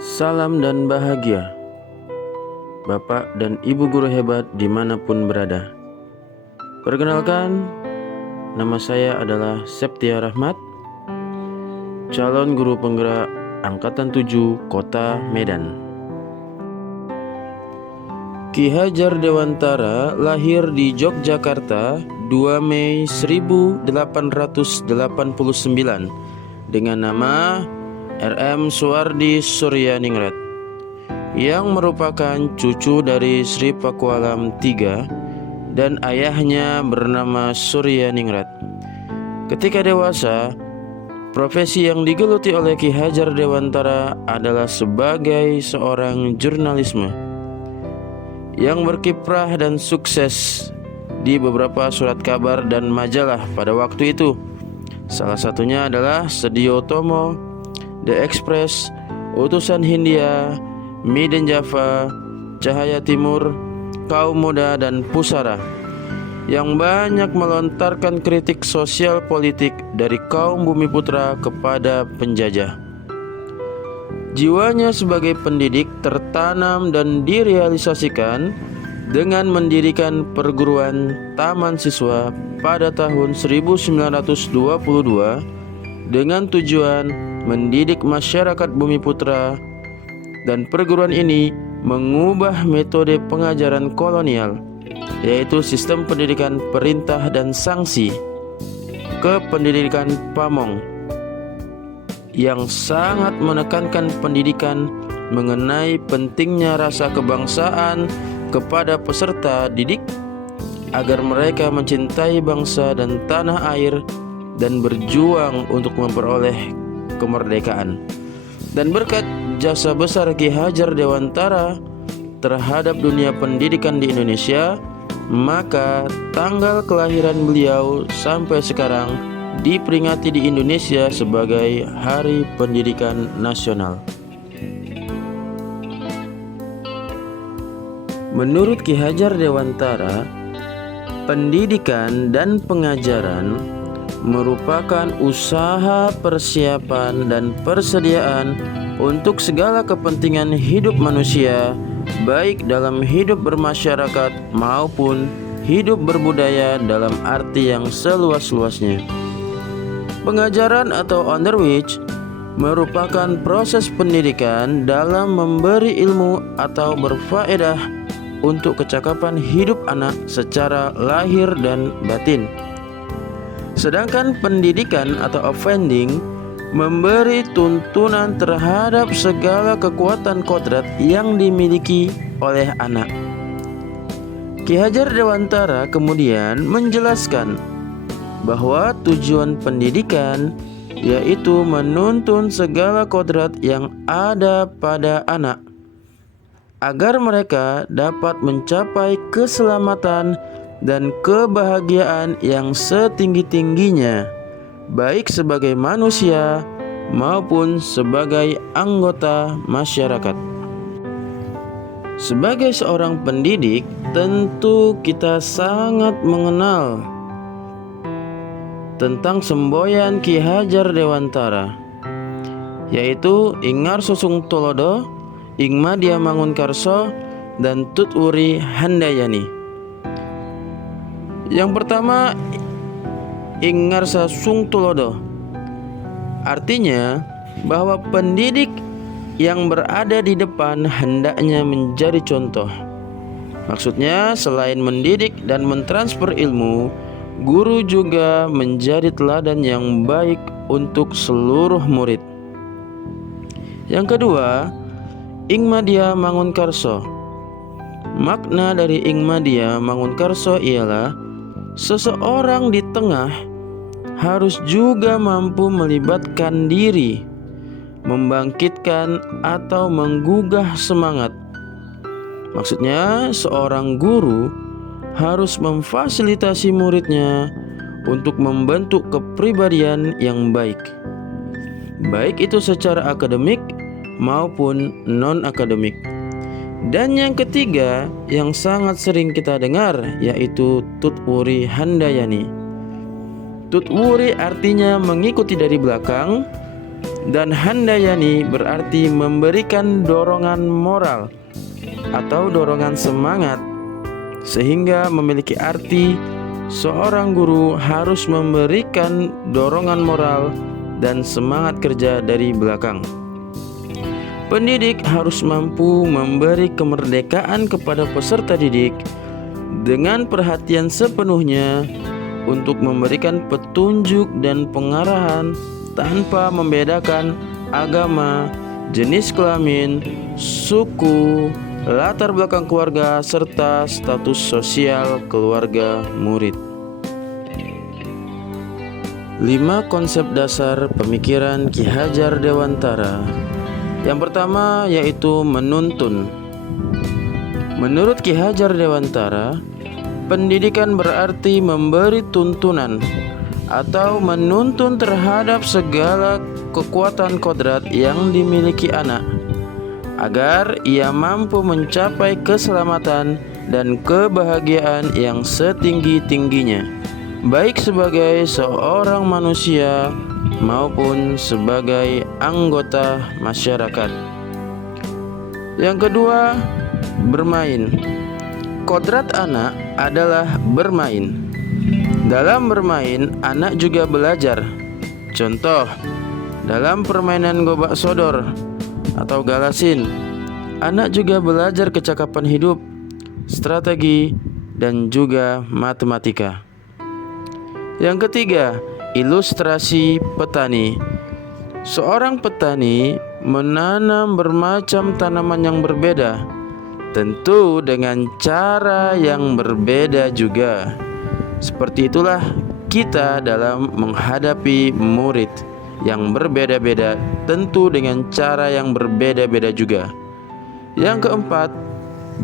Salam dan bahagia, Bapak dan Ibu guru hebat dimanapun berada. Perkenalkan, nama saya adalah Septia Rahmat, calon guru penggerak Angkatan 7 Kota Medan. Ki Hajar Dewantara lahir di Yogyakarta 2 Mei 1889 dengan nama R.M. Suwardi Suryaningrat, yang merupakan cucu dari Sri Pakualam III dan ayahnya bernama Suryaningrat. Ketika dewasa, profesi yang digeluti oleh Ki Hajar Dewantara adalah sebagai seorang jurnalisme yang berkiprah dan sukses di beberapa surat kabar dan majalah pada waktu itu. Salah satunya adalah Sedio Tomo, The Express, Utusan Hindia, Miden Java, Cahaya Timur, Kaum Muda, dan Pusara, yang banyak melontarkan kritik sosial politik dari kaum Bumiputra kepada penjajah. Jiwanya sebagai pendidik tertanam dan direalisasikan dengan mendirikan perguruan Taman Siswa pada tahun 1922 dengan tujuan mendidik masyarakat Bumiputra, dan perguruan ini mengubah metode pengajaran kolonial, yaitu sistem pendidikan perintah dan sanksi, ke pendidikan pamong yang sangat menekankan pendidikan mengenai pentingnya rasa kebangsaan kepada peserta didik agar mereka mencintai bangsa dan tanah air dan berjuang untuk memperoleh kemerdekaan. Dan berkat jasa besar Ki Hajar Dewantara terhadap dunia pendidikan di Indonesia, maka tanggal kelahiran beliau sampai sekarang diperingati di Indonesia sebagai Hari Pendidikan Nasional. Menurut Ki Hajar Dewantara, pendidikan dan pengajaran merupakan usaha persiapan dan persediaan untuk segala kepentingan hidup manusia, baik dalam hidup bermasyarakat maupun hidup berbudaya dalam arti yang seluas-luasnya. Pengajaran atau underwich merupakan proses pendidikan dalam memberi ilmu atau berfaedah untuk kecakapan hidup anak secara lahir dan batin. Sedangkan pendidikan atau offending memberi tuntunan terhadap segala kekuatan kodrat yang dimiliki oleh anak. Ki Hajar Dewantara kemudian menjelaskan bahwa tujuan pendidikan yaitu menuntun segala kodrat yang ada pada anak agar mereka dapat mencapai keselamatan dan kebahagiaan yang setinggi-tingginya, baik sebagai manusia maupun sebagai anggota masyarakat. Sebagai seorang pendidik, tentu kita sangat mengenal tentang semboyan Ki Hajar Dewantara, yaitu Ingarso Sung Tulodo, Ingmadia Mangunkarso, dan Tutwuri Handayani. Yang pertama, Ingarsa Sung Tulodo, artinya bahwa pendidik yang berada di depan hendaknya menjadi contoh. Maksudnya, selain mendidik dan mentransfer ilmu, guru juga menjadi teladan yang baik untuk seluruh murid. Yang kedua, Ingmadia Mangunkarso. Makna dari Ingmadia Mangunkarso ialah seseorang di tengah harus juga mampu melibatkan diri, membangkitkan atau menggugah semangat. Maksudnya, seorang guru harus memfasilitasi muridnya untuk membentuk kepribadian yang baik, baik itu secara akademik maupun non-akademik. Dan yang ketiga yang sangat sering kita dengar yaitu Tutwuri Handayani. Tutwuri artinya mengikuti dari belakang, Dan handayani berarti memberikan dorongan moral atau dorongan semangat, sehingga memiliki arti seorang guru harus memberikan dorongan moral dan semangat kerja dari belakang. Pendidik harus mampu memberi kemerdekaan kepada peserta didik dengan perhatian sepenuhnya untuk memberikan petunjuk dan pengarahan tanpa membedakan agama, jenis kelamin, suku, latar belakang keluarga, serta status sosial keluarga murid. 5 konsep dasar pemikiran Ki Hajar Dewantara. Yang pertama yaitu menuntun. Menurut Ki Hajar Dewantara, pendidikan berarti memberi tuntunan atau menuntun terhadap segala kekuatan kodrat yang dimiliki anak, agar ia mampu mencapai keselamatan dan kebahagiaan yang setinggi-tingginya, baik sebagai seorang manusia maupun sebagai anggota masyarakat. Yang kedua, bermain. Kodrat anak adalah bermain. Dalam bermain, anak juga belajar. Contoh, dalam permainan gobak sodor atau galasin, anak juga belajar kecakapan hidup, strategi, dan juga matematika. Yang ketiga, ilustrasi petani. Seorang petani menanam bermacam tanaman yang berbeda, tentu dengan cara yang berbeda juga. Seperti itulah kita dalam menghadapi murid yang berbeda-beda, tentu dengan cara yang berbeda-beda juga. Yang keempat,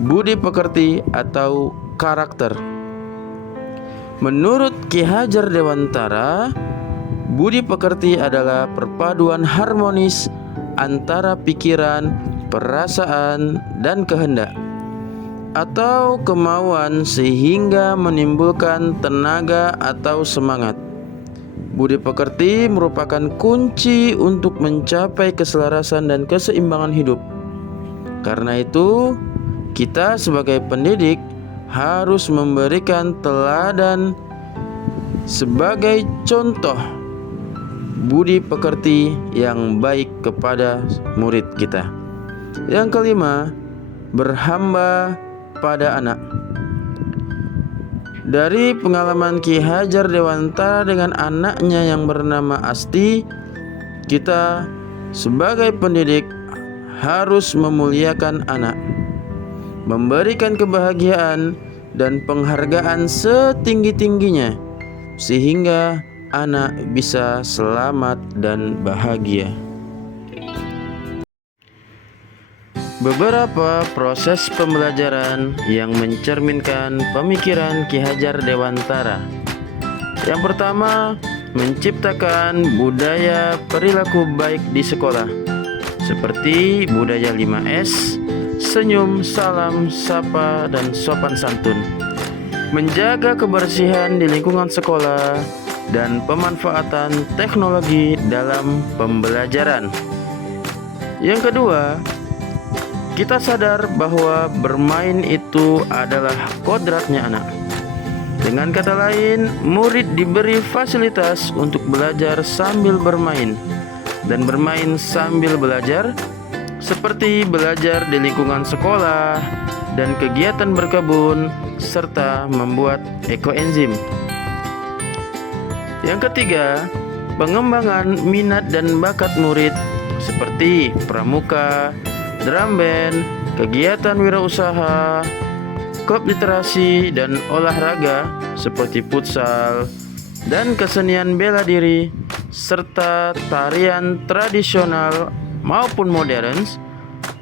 budi pekerti atau karakter. Menurut Ki Hajar Dewantara, budi pekerti adalah perpaduan harmonis antara pikiran, perasaan, dan kehendak atau kemauan sehingga menimbulkan tenaga atau semangat. Budi pekerti merupakan kunci untuk mencapai keselarasan dan keseimbangan hidup. Karena itu, kita sebagai pendidik harus memberikan teladan sebagai contoh budi pekerti yang baik kepada murid kita. Yang kelima, berhamba pada anak. Dari pengalaman Ki Hajar Dewantara dengan anaknya yang bernama Asti, kita sebagai pendidik harus memuliakan anak, memberikan kebahagiaan dan penghargaan setinggi-tingginya sehingga anak bisa selamat dan bahagia. Beberapa proses pembelajaran yang mencerminkan pemikiran Ki Hajar Dewantara. Yang pertama, menciptakan budaya perilaku baik di sekolah, seperti budaya 5S, senyum, salam, sapa, dan sopan santun. Menjaga kebersihan di lingkungan sekolah dan pemanfaatan teknologi dalam pembelajaran. Yang kedua, kita sadar bahwa bermain itu adalah kodratnya anak. Dengan kata lain, murid diberi fasilitas untuk belajar sambil bermain dan bermain sambil belajar, seperti belajar di lingkungan sekolah dan kegiatan berkebun serta membuat ekoenzim. Yang ketiga, pengembangan minat dan bakat murid seperti pramuka, drum band, kegiatan wirausaha, klub literasi dan olahraga seperti futsal dan kesenian bela diri, serta tarian tradisional maupun modern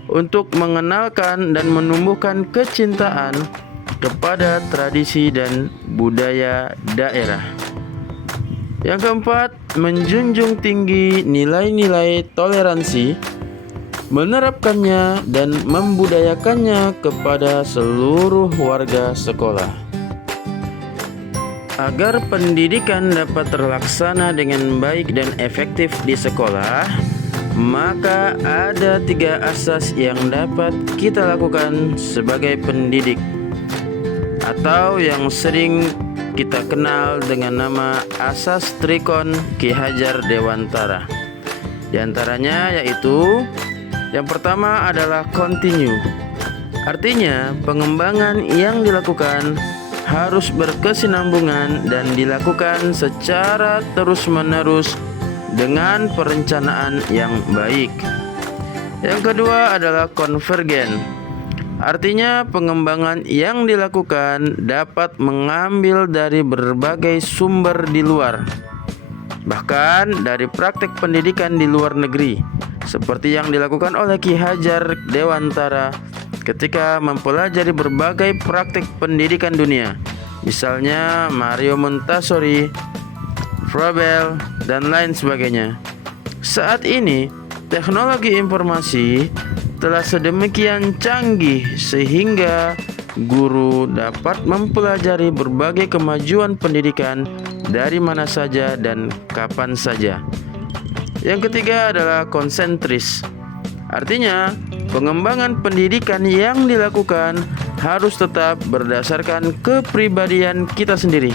untuk mengenalkan dan menumbuhkan kecintaan kepada tradisi dan budaya daerah. Yang keempat, menjunjung tinggi nilai-nilai toleransi, menerapkannya dan membudayakannya kepada seluruh warga sekolah. Agar pendidikan dapat terlaksana dengan baik dan efektif di sekolah, maka ada 3 asas yang dapat kita lakukan sebagai pendidik, atau yang sering kita kenal dengan nama asas Trikon Ki Hajar Dewantara. Di antaranya yaitu yang pertama adalah continue. Artinya pengembangan yang dilakukan harus berkesinambungan dan dilakukan secara terus-menerus dengan perencanaan yang baik. Yang kedua adalah konvergen. Artinya pengembangan yang dilakukan dapat mengambil dari berbagai sumber di luar, bahkan dari praktek pendidikan di luar negeri, seperti yang dilakukan oleh Ki Hajar Dewantara ketika mempelajari berbagai praktek pendidikan dunia, misalnya Mario Montessori, Froebel, dan lain sebagainya. Saat ini, teknologi informasi telah sedemikian canggih sehingga guru dapat mempelajari berbagai kemajuan pendidikan dari mana saja dan kapan saja. Yang ketiga adalah konsentris. Artinya, pengembangan pendidikan yang dilakukan harus tetap berdasarkan kepribadian kita sendiri.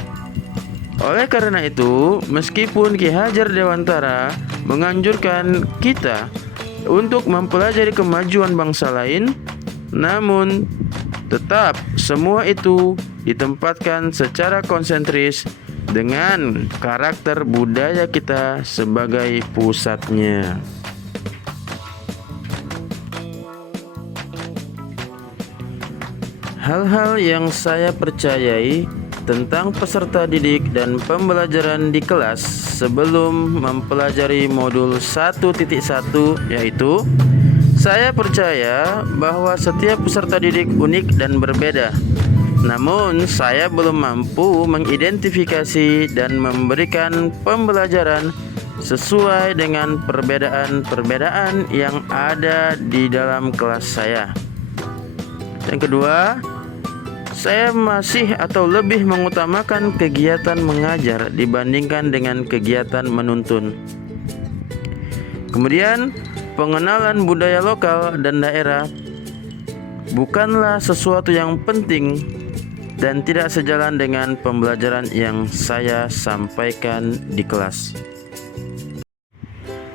Oleh karena itu, meskipun Ki Hajar Dewantara menganjurkan kita untuk mempelajari kemajuan bangsa lain, namun tetap semua itu ditempatkan secara konsentris dengan karakter budaya kita sebagai pusatnya. Hal-hal yang saya percayai tentang peserta didik dan pembelajaran di kelas sebelum mempelajari modul 1.1 yaitu, saya percaya bahwa setiap peserta didik unik dan berbeda. Namun saya belum mampu mengidentifikasi dan memberikan pembelajaran sesuai dengan perbedaan-perbedaan yang ada di dalam kelas saya. Yang kedua, saya masih atau lebih mengutamakan kegiatan mengajar dibandingkan dengan kegiatan menuntun. Kemudian, pengenalan budaya lokal dan daerah bukanlah sesuatu yang penting dan tidak sejalan dengan pembelajaran yang saya sampaikan di kelas.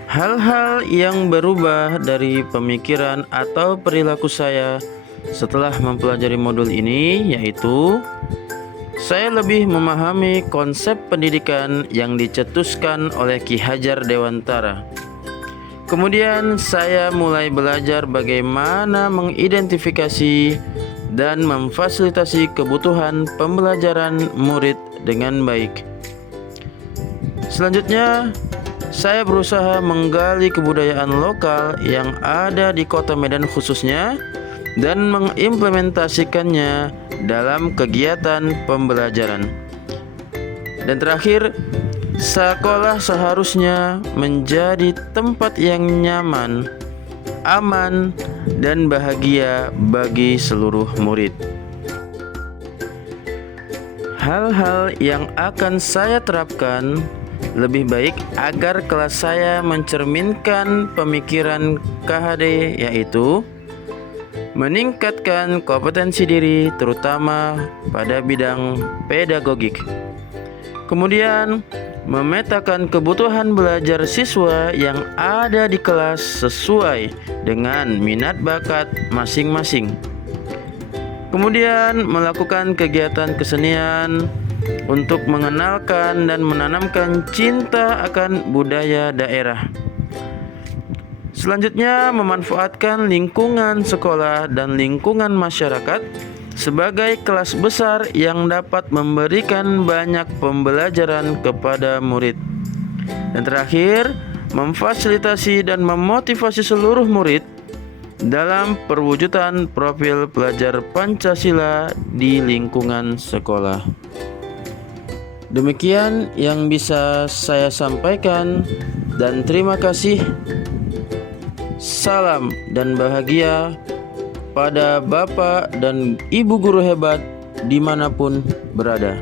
Hal-hal yang berubah dari pemikiran atau perilaku saya setelah mempelajari modul ini yaitu, saya lebih memahami konsep pendidikan yang dicetuskan oleh Ki Hajar Dewantara. Kemudian saya mulai belajar bagaimana mengidentifikasi dan memfasilitasi kebutuhan pembelajaran murid dengan baik. Selanjutnya, saya berusaha menggali kebudayaan lokal yang ada di Kota Medan khususnya dan mengimplementasikannya dalam kegiatan pembelajaran. Dan terakhir, sekolah seharusnya menjadi tempat yang nyaman, aman, dan bahagia bagi seluruh murid. Hal-hal yang akan saya terapkan lebih baik agar kelas saya mencerminkan pemikiran KHD, yaitu meningkatkan kompetensi diri terutama pada bidang pedagogik. Kemudian, memetakan kebutuhan belajar siswa yang ada di kelas sesuai dengan minat bakat masing-masing. Kemudian, melakukan kegiatan kesenian untuk mengenalkan dan menanamkan cinta akan budaya daerah. Selanjutnya, memanfaatkan lingkungan sekolah dan lingkungan masyarakat sebagai kelas besar yang dapat memberikan banyak pembelajaran kepada murid. Dan terakhir, memfasilitasi dan memotivasi seluruh murid dalam perwujudan profil pelajar Pancasila di lingkungan sekolah. Demikian yang bisa saya sampaikan, dan terima kasih. Salam dan bahagia pada Bapak dan Ibu guru hebat dimanapun berada.